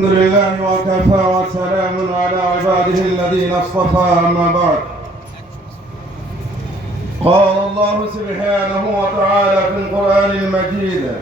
الحمد لله وكفى وسلام على عباده الذين اصطفى أما بعد. قال الله سبحانه وتعالى في القرآن المجيد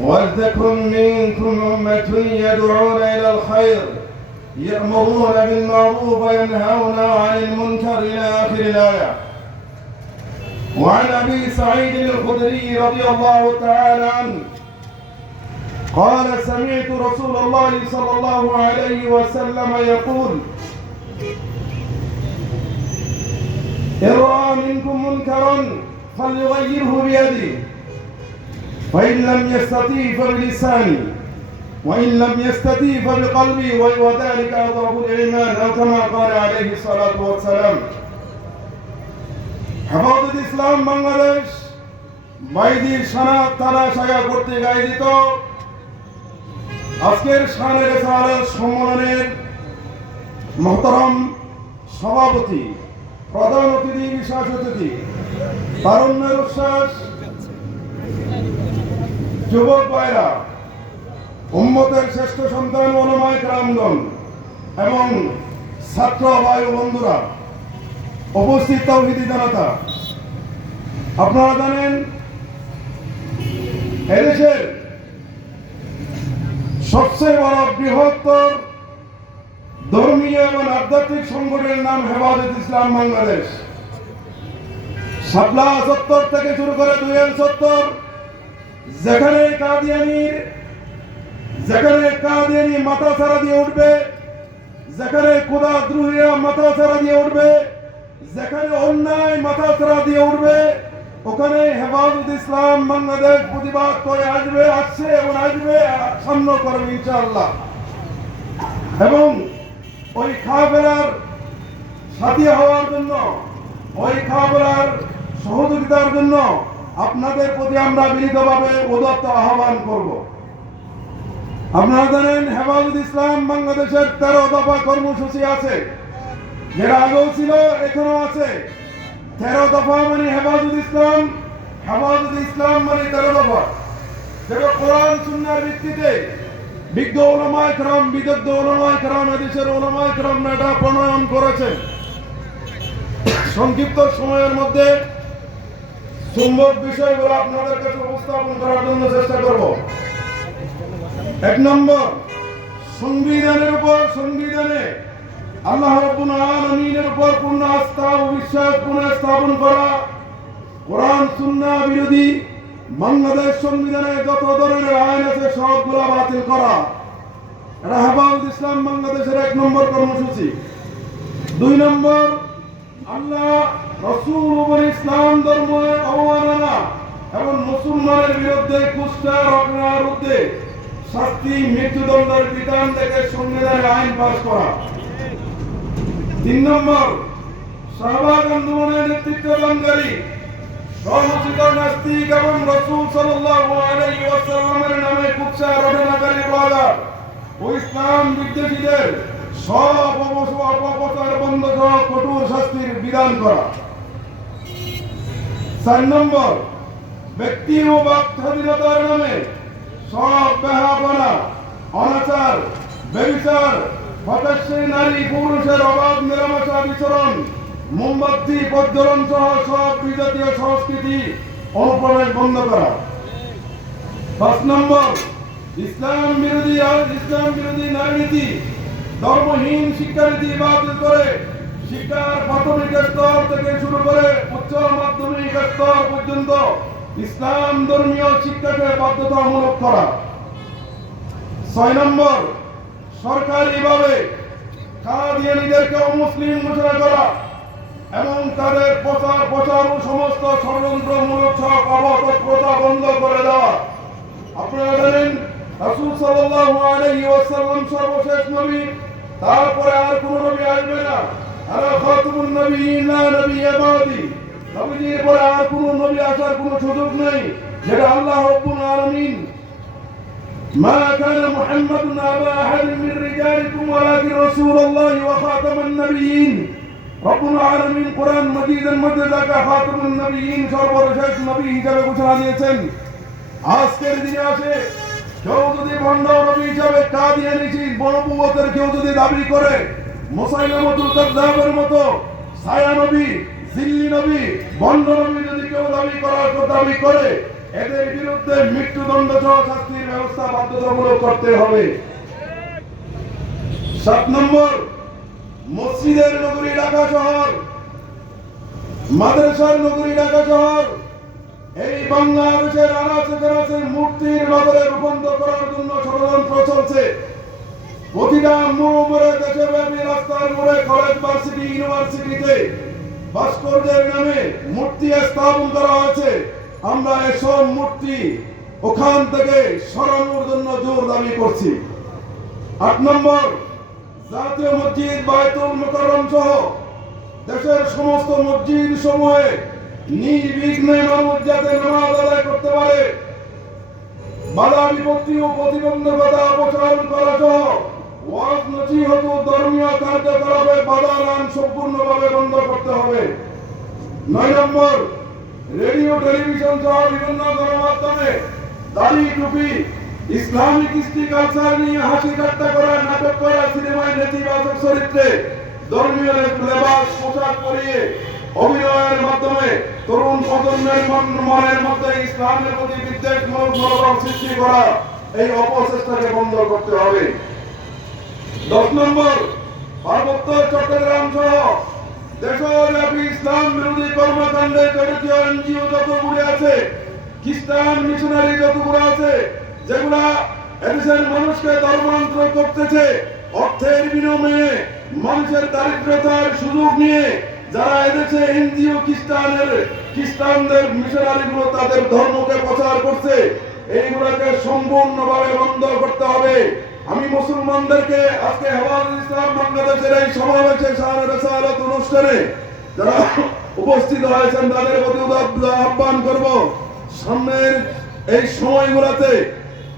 ولتكن منكم أمة يدعون إلى الخير يأمرون بالمعروف وينهون عن المنكر إلى آخر الآية. وعن أبي سعيد الخدري رضي الله تعالى عنه قال سمعت رسول الله صلى الله عليه وسلم يقول إن رأى منكم منكرا فليغيره بيده فإن لم يستطيع فبلسانه وإن لم يستطيع فبقلبه وذلك أضعف الإيمان أو كما قال عليه الصلاة والسلام হেফাজত ইসলাম বাংলাদেশ বাইদির সানা তারা সায়া কর্তৃক আয়োজিত আজকের শানের সালার সম্মেলনের মহতরম সভাপতি, প্রধান অতিথি, বিশেষ অতিথি, তারুণ্যের উচ্ছ্বাস, যুবক ভাইরা, উম্মতের শ্রেষ্ঠ সন্তান অনুমায় রামগণ এবং ছাত্র বায়ু বন্ধুরা, উপস্থিত তৌহিদি জনতা, আপনারা জানেন, এদেশের সবচেয়ে বড় বৃহত্তর ধর্মীয় এবং আধ্যাত্মিক সংগঠনের নাম হেফাজত ইসলাম বাংলাদেশ। সাবলা সত্তর থেকে শুরু করে দুয়ের সত্তর, যেখানে কাদিয়ানির যেখানে কাদিয়ানি মাথা ছাড়া দিয়ে উঠবে, যেখানে কোদা দ্রুহিয়া মাথা ছাড়া দিয়ে উঠবে, যেখানে অন্যায় মাথা ছাড়া দিয়ে উঠবে ওখানে হেফাজত ইসলাম বাংলাদেশ প্রতিবাদ করে আসবে, আসছে এবং আসবে, সামনে করবে ইনশাআল্লাহ। এবং ওই খাবেলার সাথী হওয়ার জন্য, ওই খাবেলার সহযোগিতার জন্য আপনাদের প্রতি আমরা বিনীতভাবে উদত্ত আহ্বান করব। আপনারা জানেন, হেফাজত ইসলাম বাংলাদেশের তেরো দফা কর্মসূচি আছে। যেটা আগেও ছিল, এখনও আছে। তেরো দফা মানে হেফাজত ইসলাম হেফাজত ইসলাম মানে তেরো দফা। যেটা কোরআন, সুন্নার ভিত্তিতে বিজ্ঞ ওলামায় ক্রম, বিদগ্ধ ওলামায় ক্রম, এদেশের ওলামায় ক্রম এটা প্রণয়ন করেছে সংক্ষিপ্ত সময়ের মধ্যে সম্ভব বিষয়গুলো আপনাদের কাছে উপস্থাপন করার জন্য চেষ্টা করব। এক নম্বর, সংবিধানের উপর, সংবিধানে আল্লাহ রাব্বুল আলামিনের উপর পূর্ণ আস্থা ও বিশ্বাস পুনঃস্থাপন করা। কোরআন সুন্নাহ বিরোধী, বাংলাদেশ সংবিধানে যত ধরনের আইন আছে, সবগুলো বাতিল করা। এটা হেফাজত ইসলাম বাংলাদেশের এক নম্বর কর্মসূচি। দুই নম্বর, আল্লাহ রসুল উপর ইসলাম ধর্ম অবমাননা এবং মুসলমানের বিরুদ্ধে কুষ্টা রকনার বিরুদ্ধে শাস্তি, মৃত্যুদণ্ডের বিধান থেকে সংবিধানের আইন পাশ করা। তিন নম্বর, শাহবাগ আন্দোলনের নেতৃত্ব দানকারী সহমোচিত নাস্তিক এবং রসুল সাল্লাল্লাহু ওয়াসাল্লামের নামে কুৎসা রটনাকারী ব্লগার ও ইসলাম বিদ্বেষীদের সব অবশ্য অপপ্রচার বন্ধ সহ কঠোর শাস্তির বিধান করা। চার নম্বর, ব্যক্তি ও বাক নামে সব বেহাপনা অনাচার হতাশী নারী পুরুষের অবাধ মেলামেশা বিচরণ, মোমবাতি প্রজ্বলন সহ সব বিজাতীয় সংস্কৃতি অনুপ্রবেশ বন্ধ করা। পাঁচ নম্বর, ইসলাম বিরোধী ইসলাম বিরোধী ন্যায়নীতি, ধর্মহীন শিক্ষানীতি বাতিল করে শিক্ষার প্রাথমিক স্তর থেকে শুরু করে উচ্চ মাধ্যমিক স্তর পর্যন্ত ইসলাম ধর্মীয় শিক্ষাকে বাধ্যতামূলক করা। ছয় নম্বর সরকার এইভাবে কাদিয়ানিদেরকে মুসলিম ঘোষণা করা এবং তাদের প্রচার প্রচার ও সমস্ত ষড়যন্ত্রমূলক সব অবতৎপ্রতা বন্ধ করে দেওয়া। আপনারা জানেন, রাসূল সাল্লাল্লাহু আলাইহি ওয়াসাল্লাম সর্বশেষ নবী, তারপরে আর কোন নবী আসবে না। আরা খাতুমুন নবীন নবী বাদি নবীজির পরে আর কোন নবী আসার কোন সুযোগ নেই, যেটা আল্লাহ রাব্বুল আলামিন। মা কানা মুহাম্মাদুন আবা أحد من رجالكم ولكن رسول الله وخاتم النبيين রব্বুল আলামিন কোরআন মাজিদের মধ্যে যাকে খাতামুন নবিয়িন সর্বশেষ নবী হিসেবে ঘোষণা দিয়েছেন আজকের দিনে আসে কেউ যদি ভণ্ড নবী হিসাবে কাদিয়ানি বনপুবতের কেউ যদি দাবি করে মোসাইলামতুল কাদ্দাবের মতো ছায়া নবী জিল্লি নবী ভণ্ড নবী যদি কেউ দাবি করার দাবি করে এদের বিরুদ্ধে মৃত্যুদণ্ড সহ শাস্তির ব্যবস্থা বাধ্যতামূলক করতে হবে সাত নম্বর মসজিদের নগরী ঢাকা শহর, মাদ্রাসার নগরী ঢাকা শহর, এই বাংলাদেশের আনাচে মূর্তির নগরে রূপান্তর করার জন্য ষড়যন্ত্র চলছে। প্রতিটা মোড় মোড়ে দেশব্যাপী রাস্তার মোড়ে কলেজ ভার্সিটি ইউনিভার্সিটিতে ভাস্কর্যের নামে মূর্তি স্থাপন করা হয়েছে। আমরা এসব মূর্তি ওখান থেকে সরানোর জন্য জোর দাবি করছি। আট নম্বর জাতীয় মসজিদ বায়তুল মোকাররম সহ দেশের সমস্ত মসজিদ সমূহে নির্বিঘ্নে মানুষ যাতে নামাজ আদায় করতে পারে। বাধা বিপত্তি ও প্রতিবন্ধকতা অপসারণ করা সহ ওয়াজ নসিহত ও ধর্মীয় কার্যকলাপে বাধা দান সম্পূর্ণভাবে বন্ধ করতে হবে। নয় নম্বর, রেডিও, টেলিভিশন সহ বিভিন্ন গণমাধ্যমে দাড়ি টুপি ইসলামিক কৃষ্টি কালচার নিয়ে হাসি ঠাট্টা করা নাটক করা সিনেমায় নেতিবাচক চরিত্রে ধর্মীয় লেবাস পোশাক পরিয়ে অভিনয়ের মাধ্যমে তরুণ প্রজন্মের মনের মধ্যে ইসলামের প্রতি মনোভাব সৃষ্টি করা এই অপচেষ্টাকে বন্ধ করতে হবে। দশ নম্বর, পার্বত্য চট্টগ্রাম সহ দেশব্যাপী ইসলাম বিরোধী কর্মকাণ্ডে জড়িত এনজিও যতগুলি আছে, খ্রিস্টান মিশনারি যতগুলো আছে যেগুলা এদেশের মানুষকে ধর্মান্তর করতেছে, অর্থের বিনিময়ে, মানুষের দারিদ্রতার সুযোগ নিয়ে যারা এদেশে এনজিও খ্রিস্টানের, খ্রিস্টানদের মিশনারি গুলো তাদের ধর্মকে প্রচার করছে, এইগুলোকে সম্পূর্ণভাবে বন্ধ করতে হবে। আমি মুসলমানদেরকে আজকে হেফাজুল ইসলাম বাংলাদেশের এই সমাবেশে অনুষ্ঠানে যারা উপস্থিত হয়েছেন, তাদের প্রতি আহ্বান করব। সামনের এই সময়গুলোতে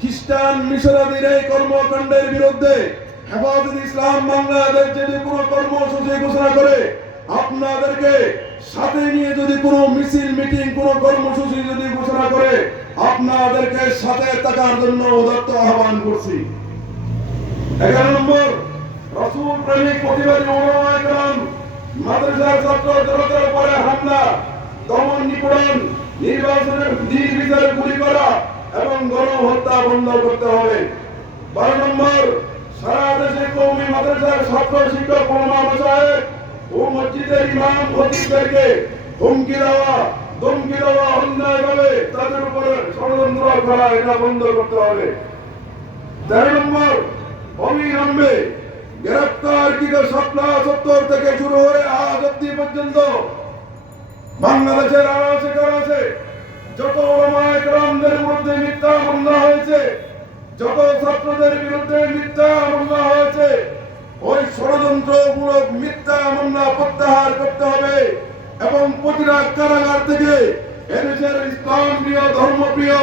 খ্রিস্টান মিশনারির এই কর্মকাণ্ডের বিরুদ্ধে হেফাজত ইসলাম বাংলাদেশ যদি কোনো কর্মসূচি ঘোষণা করে, আপনাদেরকে সাথে নিয়ে যদি কোনো মিছিল, মিটিং, কোনো কর্মসূচি যদি ঘোষণা করে, আপনাদেরকে সাথে থাকার জন্য উদাত্ত আহ্বান করছি। এগারো নম্বর, রসুল প্রেমিক প্রতিবাদী ওলামায়াম মাদ্রাসার ছাত্র জনতার উপরে হামলা, দমন নিপীড়ন, নির্বাচনের নির্বিচারে গুলি করা এবং গণহত্যা বন্ধ করতে হবে। বারো নম্বর, সারা দেশে কৌমি মাদ্রাসার ছাত্র শিক্ষক ও মসজিদের ইমাম খতিবদেরকে হুমকি দেওয়া, ধমকি দেওয়া অন্যায়ভাবে তাদের উপরে ষড়যন্ত্র করা, এটা বন্ধ করতে হবে। তেরো নম্বর, অবিলম্বে গ্রেপ্তারকৃত সাতলা সত্তর থেকে শুরু হয়ে আজ অব্দি পর্যন্ত বাংলাদেশের আনাচে কানাচে যত কেরামদের বিরুদ্ধে মিথ্যা মামলা হয়েছে, যত ছাত্রদের বিরুদ্ধে মিথ্যা মামলা হয়েছে, ওই ষড়যন্ত্রমূলক মিথ্যা মামলা প্রত্যাহার করতে হবে এবং প্রতিটা কারাগার থেকে এদেশের ইসলাম প্রিয় ধর্মপ্রিয়,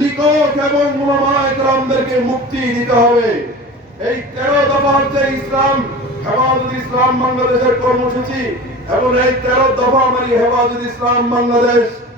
লিখক এবং ওলামায়ে কেরামদেরকে মুক্তি দিতে হবে। এই তেরো দফা হচ্ছে ইসলাম, হেফাজত ইসলাম বাংলাদেশের কর্মসূচি, এবং এই তেরো দফা মানে হেফাজত ইসলাম বাংলাদেশ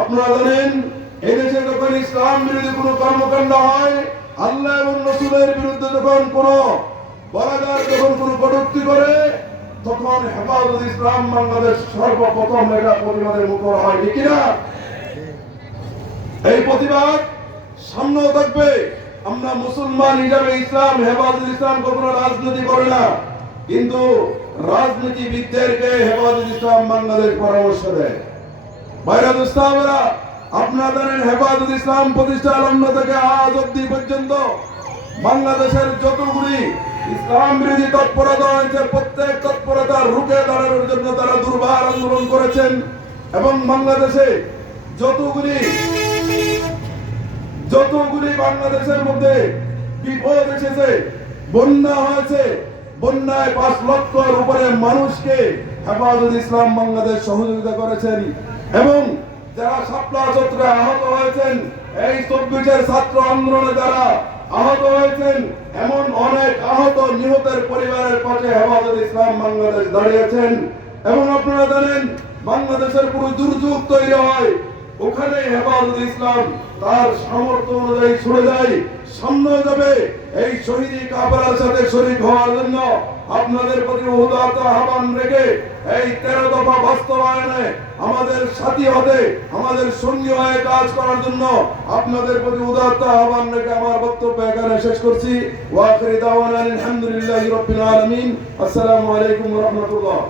আপনারা জানেন এদেশে যখন ইসলাম বিরোধী কোনো কর্মকাণ্ড হয়, আল্লাহ এবং রসুলের বিরুদ্ধে যখন কোনো যখন করে, তখন হেফাজত ইসলাম বাংলাদেশ সর্বপ্রথম এটা প্রতিবাদের মুখর হয়, ঠিক না এই প্রতিবাদ সামনেও থাকবে। আমরা মুসলমান হিসাবে ইসলাম, হেফাজত ইসলাম কখনো রাজনীতি করে না। কিন্তু রাজনীতিবিদদেরকে হেফাজত ইসলাম বাংলাদেশ পরামর্শ দেয়। বাইরাত ইসলামেরা জানেন হেফাজত ইসলাম প্রতিষ্ঠা লগ্ন থেকে আজ অব্দি পর্যন্ত বাংলাদেশের যতগুলি ইসলাম বিরোধী তৎপরতা হয়েছে প্রত্যেক তৎপরতা রুখে দাঁড়ানোর জন্য তারা দুর্বার আন্দোলন করেছেন এবং বাংলাদেশে যতগুলি যতগুলি বাংলাদেশের মধ্যে বিপদ এসেছে, বন্যা হয়েছে, বন্যায় পাঁচ লক্ষর উপরে মানুষকে হেফাজত ইসলাম বাংলাদেশ সহযোগিতা করেছেন। এবং যারা সাপ্লা চত্রে আহত হয়েছেন, এই চব্বিশের ছাত্র আন্দোলনে যারা আহত হয়েছেন, এমন অনেক আহত নিহতের পরিবারের পাশে হেফাজত ইসলাম বাংলাদেশ দাঁড়িয়েছেন। এবং আপনারা জানেন, বাংলাদেশের পুরো দুর্যোগ তৈরি হয় ওখানে হেফাজত ইসলাম তার সামর্থ্য অনুযায়ী ছুড়ে যায় সামনে যাবে এই শহীদি কাফেলার সাথে শরীক হওয়ার জন্য। আপনাদের প্রতি উদারত আহ্বান রেখে এই তেরো দফা বাস্তবায়নে আমাদের সাথী হতে, আমাদের সঙ্গী হয়ে কাজ করার জন্য আপনাদের প্রতি উদারত আহ্বান রেখে আমার বক্তব্য এখানে শেষ করছি। ওয়াখিরি দাওয়ানা আলহামদুলিল্লাহি রাব্বিল আলামিন। আসসালামু আলাইকুম রাহমাতুল্লাহ।